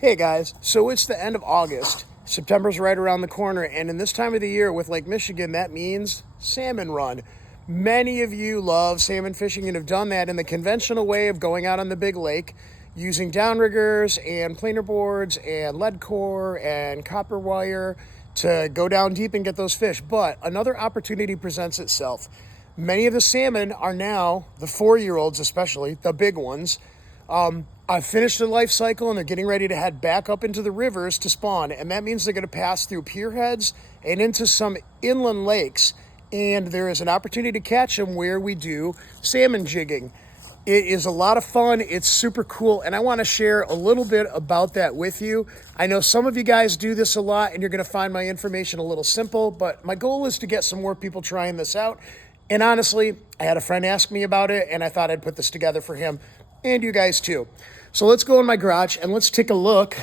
Hey guys, so it's the end of August. September's right around the corner, and in this time of the year with Lake Michigan, that means salmon run. Many of you love salmon fishing and have done that in the conventional way of going out on the big lake using downriggers and planer boards and lead core and copper wire to go down deep and get those fish. But another opportunity presents itself. Many of the salmon are now, the 4-year-olds especially, the big ones, I've finished their life cycle and they're getting ready to head back up into the rivers to spawn. And that means they're going to pass through pier heads and into some inland lakes. And there is an opportunity to catch them where we do salmon jigging. It is a lot of fun. It's super cool. And I want to share a little bit about that with you. I know some of you guys do this a lot and you're going to find my information a little simple, but my goal is to get some more people trying this out. And honestly, I had a friend ask me about it and I thought I'd put this together for him and you guys too. So let's go in my garage and let's take a look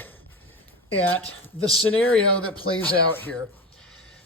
at the scenario that plays out here.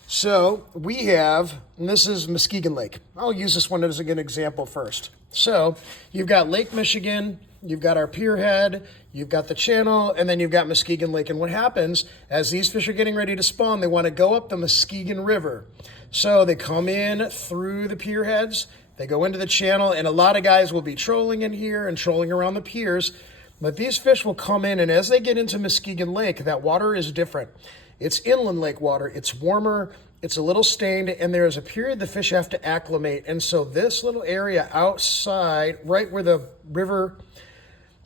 So we have, and this is Muskegon Lake. I'll use this one as a good example first. So you've got Lake Michigan, you've got our pier head, you've got the channel, and then you've got Muskegon Lake. And what happens as these fish are getting ready to spawn, they want to go up the Muskegon River. So they come in through the pier heads, they go into the channel, and a lot of guys will be trolling in here and trolling around the piers. But these fish will come in, and as they get into Muskegon Lake, that water is different. It's inland lake water. It's warmer. It's a little stained, and there is a period the fish have to acclimate. And so this little area outside, right where the river,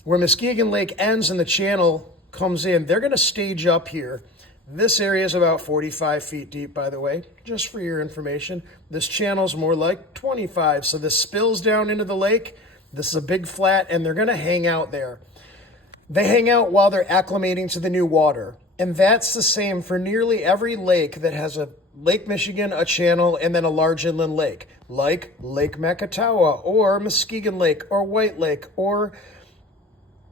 where Muskegon Lake ends and the channel comes in, they're going to stage up here. This area is about 45 feet deep, by the way, just for your information. This channel is more like 25, so this spills down into the lake. This is a big flat, and they're going to hang out there. They hang out while they're acclimating to the new water. And that's the same for nearly every lake that has a Lake Michigan, a channel, and then a large inland lake, like Lake Macatawa or Muskegon Lake or White Lake or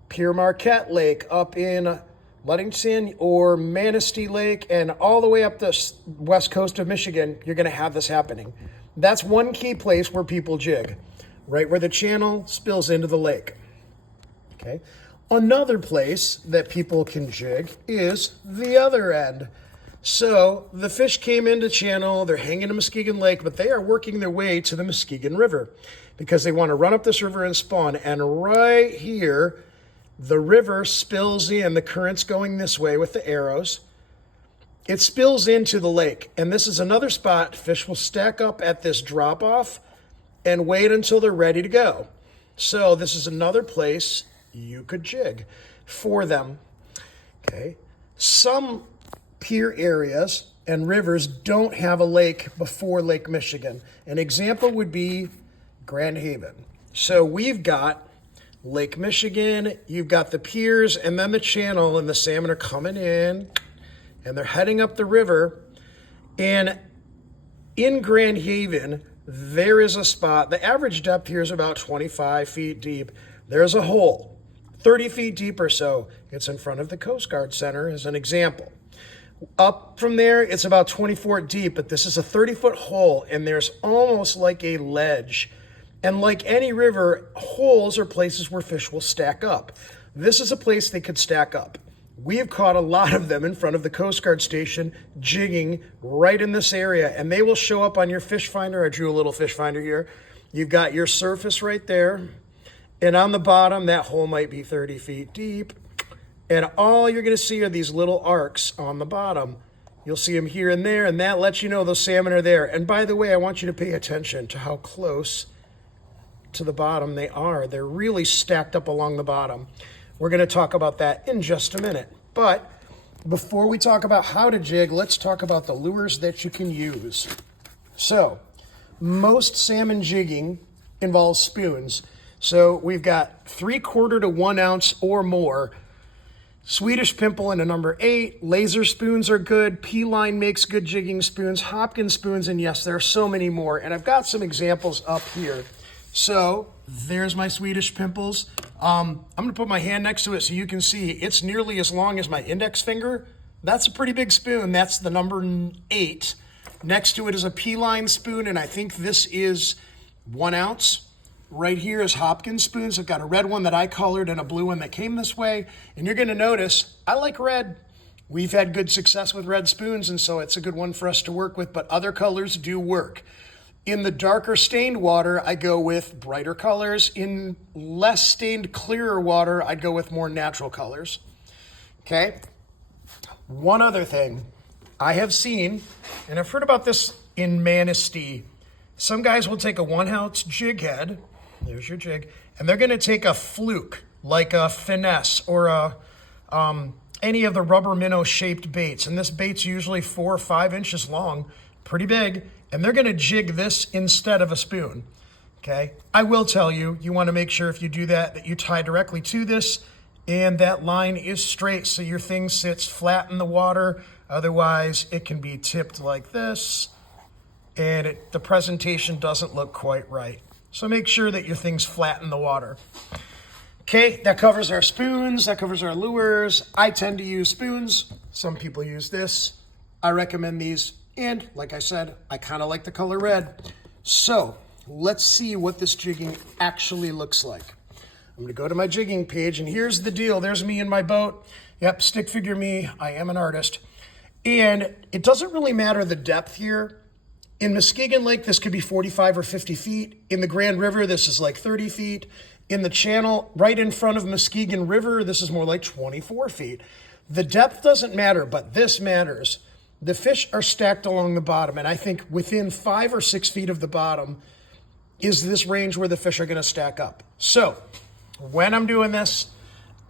Pier Marquette Lake up in Ludington or Manistee Lake, and all the way up the west coast of Michigan, you're going to have this happening. That's one key place where people jig, right where the channel spills into the lake. Okay. Another place that people can jig is the other end. So the fish came into channel, they're hanging in Muskegon Lake, but they are working their way to the Muskegon River because they want to run up this river and spawn. And right here, the river spills in, the current's going this way with the arrows. It spills into the lake. And this is another spot fish will stack up at this drop off and wait until they're ready to go. So this is another place you could jig for them. Okay. Some pier areas and rivers don't have a lake before Lake Michigan. An example would be Grand Haven. So we've got Lake Michigan, you've got the piers and then the channel, and the salmon are coming in and they're heading up the river. And in Grand Haven, there is a spot, the average depth here is about 25 feet deep. There's a hole 30 feet deep or so. It's in front of the Coast Guard Center as an example. Up from there, it's about 24 deep, but this is a 30-foot hole, and there's almost like a ledge. And like any river, holes are places where fish will stack up. This is a place they could stack up. We have caught a lot of them in front of the Coast Guard station jigging right in this area, and they will show up on your fish finder. I drew a little fish finder here. You've got your surface right there. And on the bottom, that hole might be 30 feet deep. And all you're going to see are these little arcs on the bottom. You'll see them here and there, and that lets you know those salmon are there. And by the way, I want you to pay attention to how close to the bottom they are. They're really stacked up along the bottom. We're going to talk about that in just a minute. But before we talk about how to jig, let's talk about the lures that you can use. So, most salmon jigging involves spoons. So we've got 3/4 to 1 ounce or more. Swedish pimple in a number 8. Laser spoons are good. P-line makes good jigging spoons. Hopkins spoons, and yes, there are so many more. And I've got some examples up here. So there's my Swedish pimples. I'm going to put my hand next to it so you can see it's nearly as long as my index finger. That's a pretty big spoon. That's the number 8. Next to it is a P-line spoon, and I think this is 1 ounce. Right here is Hopkins spoons. I've got a red one that I colored and a blue one that came this way. And you're gonna notice, I like red. We've had good success with red spoons, and so it's a good one for us to work with, but other colors do work. In the darker stained water, I go with brighter colors. In less stained, clearer water, I'd go with more natural colors. Okay? One other thing I have seen, and I've heard about this in Manistee. Some guys will take a 1-ounce jig head, there's your jig, and they're gonna take a fluke, like a finesse or any of the rubber minnow shaped baits. And this bait's usually 4 or 5 inches long, pretty big, and they're gonna jig this instead of a spoon, okay? I will tell you, you wanna make sure if you do that, that you tie directly to this and that line is straight so your thing sits flat in the water. Otherwise, it can be tipped like this and the presentation doesn't look quite right. So make sure that your thing's flat in the water. Okay, that covers our spoons, that covers our lures. I tend to use spoons. Some people use this. I recommend these. And like I said, I kind of like the color red. So let's see what this jigging actually looks like. I'm gonna go to my jigging page, and here's the deal. There's me in my boat. Yep, stick figure me, I am an artist. And it doesn't really matter the depth here. In Muskegon Lake, this could be 45 or 50 feet. In the Grand River, this is like 30 feet. In the channel right in front of Muskegon River, this is more like 24 feet. The depth doesn't matter, but this matters. The fish are stacked along the bottom, and I think within 5 or 6 feet of the bottom is this range where the fish are gonna stack up. So when I'm doing this,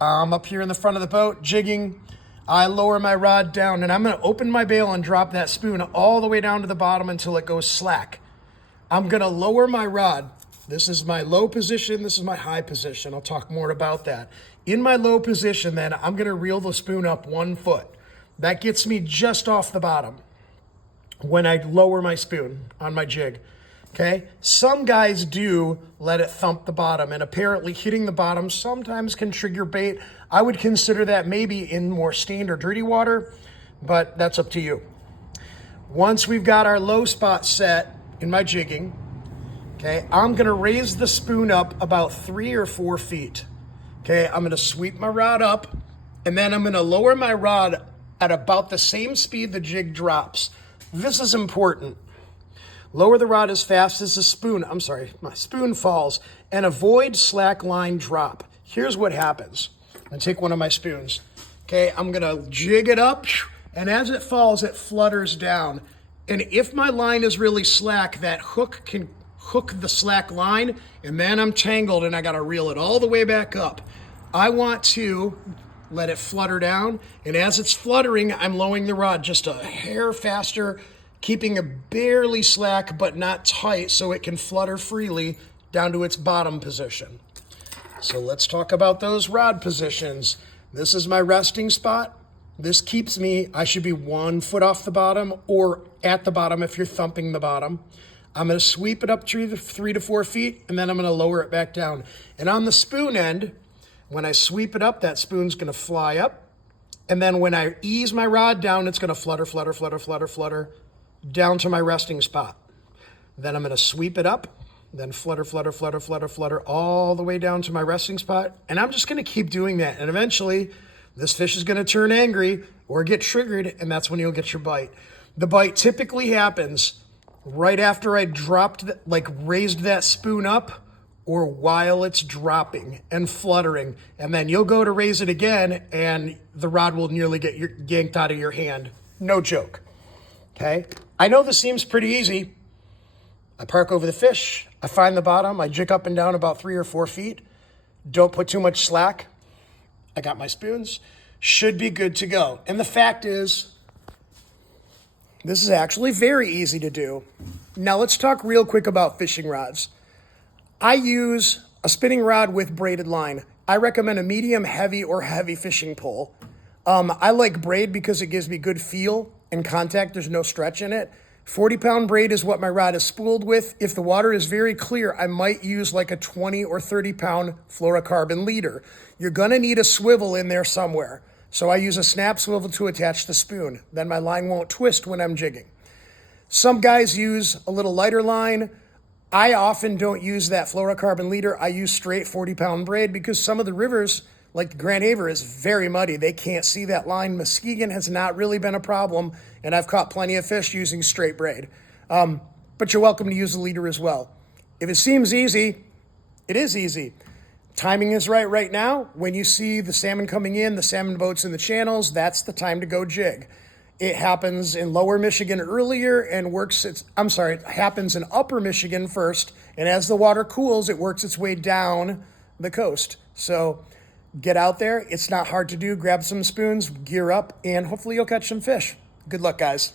I'm up here in the front of the boat, jigging. I lower my rod down, and I'm gonna open my bail and drop that spoon all the way down to the bottom until it goes slack. I'm gonna lower my rod. This is my low position, this is my high position. I'll talk more about that. In my low position, then, I'm gonna reel the spoon up 1 foot. That gets me just off the bottom when I lower my spoon on my jig. Okay, some guys do let it thump the bottom, and apparently hitting the bottom sometimes can trigger bait. I would consider that maybe in more stained or dirty water, but that's up to you. Once we've got our low spot set in my jigging, okay, I'm gonna raise the spoon up about 3 or 4 feet. Okay, I'm gonna sweep my rod up, and then I'm gonna lower my rod at about the same speed the jig drops. This is important. Lower the rod as fast as my spoon falls, and avoid slack line drop. Here's what happens. I'm gonna take one of my spoons. Okay, I'm gonna jig it up, and as it falls, it flutters down. And if my line is really slack, that hook can hook the slack line, and then I'm tangled and I gotta reel it all the way back up. I want to let it flutter down, and as it's fluttering, I'm lowering the rod just a hair faster, keeping it barely slack but not tight so it can flutter freely down to its bottom position. So let's talk about those rod positions. This is my resting spot. This keeps me, I should be 1 foot off the bottom or at the bottom if you're thumping the bottom. I'm gonna sweep it up 3 to 4 feet, and then I'm gonna lower it back down. And on the spoon end, when I sweep it up, that spoon's gonna fly up. And then when I ease my rod down, it's gonna flutter, flutter, flutter, flutter, flutter down to my resting spot. Then I'm gonna sweep it up, then flutter, flutter, flutter, flutter, flutter all the way down to my resting spot. And I'm just gonna keep doing that. And eventually this fish is gonna turn angry or get triggered, and that's when you'll get your bite. The bite typically happens right after I raised that spoon up, or while it's dropping and fluttering. And then you'll go to raise it again and the rod will nearly get yanked out of your hand. No joke, okay? I know this seems pretty easy. I park over the fish, I find the bottom, I jig up and down about 3 or 4 feet. Don't put too much slack. I got my spoons, should be good to go. And the fact is, this is actually very easy to do. Now let's talk real quick about fishing rods. I use a spinning rod with braided line. I recommend a medium, heavy, or heavy fishing pole. I like braid because it gives me good feel and contact. There's no stretch in it. 40-pound braid is what my rod is spooled with. If the water is very clear, I might use like a 20 or 30-pound fluorocarbon leader. You're gonna need a swivel in there somewhere. So I use a snap swivel to attach the spoon. Then my line won't twist when I'm jigging. Some guys use a little lighter line. I often don't use that fluorocarbon leader. I use straight 40-pound braid because some of the rivers, like the Grand Aver, is very muddy. They can't see that line. Muskegon has not really been a problem, and I've caught plenty of fish using straight braid. But you're welcome to use the leader as well. If it seems easy, it is easy. Timing is right now. When you see the salmon coming in, the salmon boats in the channels, that's the time to go jig. It happens in lower Michigan earlier and it happens in upper Michigan first, and as the water cools, it works its way down the coast. So get out there. It's not hard to do. Grab some spoons, gear up, and hopefully you'll catch some fish. Good luck, guys.